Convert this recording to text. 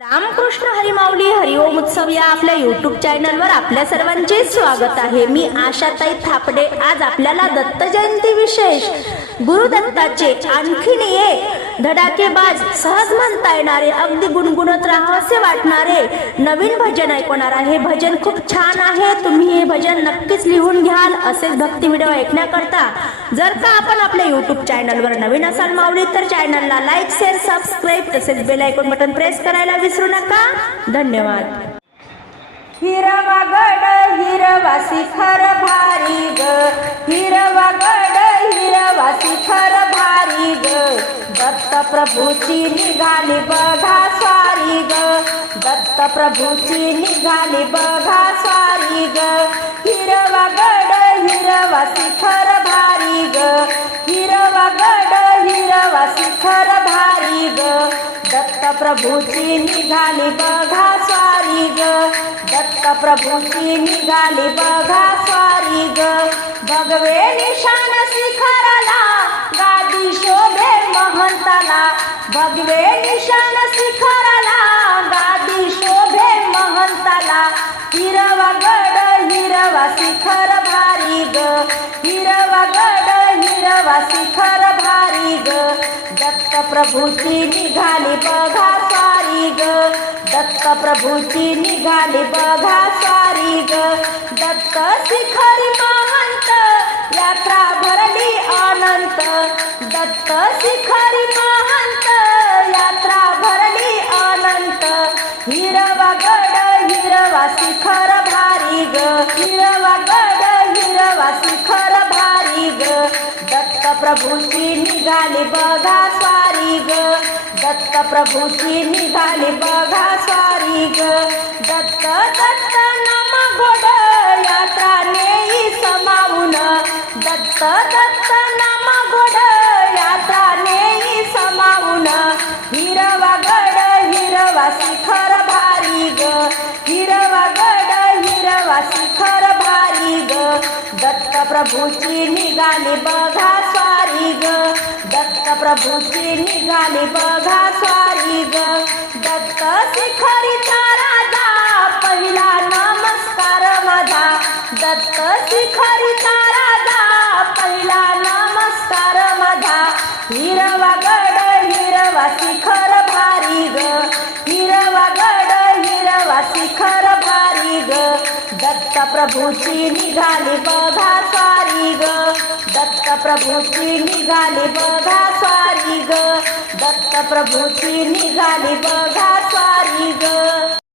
रामकृष्ण हरिमाऊली हरिओम उत्सव या आपल्या युट्यूब चॅनलवर आपल्या सर्वांचे स्वागत आहे. मी आशाताई थापडे. आज आपल्याला दत्त जयंती विशेष. गुरुदत्ताचे आणखीन एक धडाकेबाज सहज म्हणता येणारे अगदी गुणगुणत राहावसे वाटणारे नवीन भजन ऐकवणार आहे. भजन खूप छान आहे. तुम्ही हे भजन नक्कीच लिहून घ्याल. असेच भक्ती व्हिडिओ ऐकण्याकरता जर का आपण आपल्या युट्यूब चॅनलवर नवीन असाल माऊली तर चॅनलला लाईक शेअर सबस्क्राईब तसेच बेल आयकॉन बटन प्रेस करायला विसरू विसरू नका. धन्यवाद. हिरवा गड हिरवा शिखर भारी ग. हिरवा गड हिरवा शिखर भारी ग. दत्त प्रभूची निघाली बघा स्वारी ग. दत्त प्रभूची निघाली बघा स्वारी ग. हिरवा गड हिरवा शिखर भारी ग. हिरवा गड हिरवा शिखर प्रभूची निघाली बघा स्वारी ग. दत्त प्रभूची निघाली बघा स्वारी ग. भगवे निशाण शिखराला गादी शोभे महंताला. भगवे निशाण ग. दत्त प्रभूची निघाली बघा सारी ग. दत्त प्रभूची निघाली बघा सारी ग. दत्त शिखरी महंत यात्रा भरली अनंत. दत्त शिखरी प्रभूची निघाली बघा स्वारी ग. दत्त प्रभूची निघाली बघा स्वारी ग. दत्त दत्त नम घोड यात्रा नेई समावून दत्त दत्त दत्त प्रभूची निघाली बघा स्वारी ग. दत्त प्रभूची निघाली बघा स्वारी ग. दत्त शिखरीचा राजा पहिला नमस्कार माझा. दत्त शिखरीचा राजा पहिला नमस्कार माझा. हिरव दत्त प्रभूची निघाली बघा सारी ग. दत्त प्रभूची निघाली बघा सारी ग. दत्त प्रभूची निघाली बघा ग.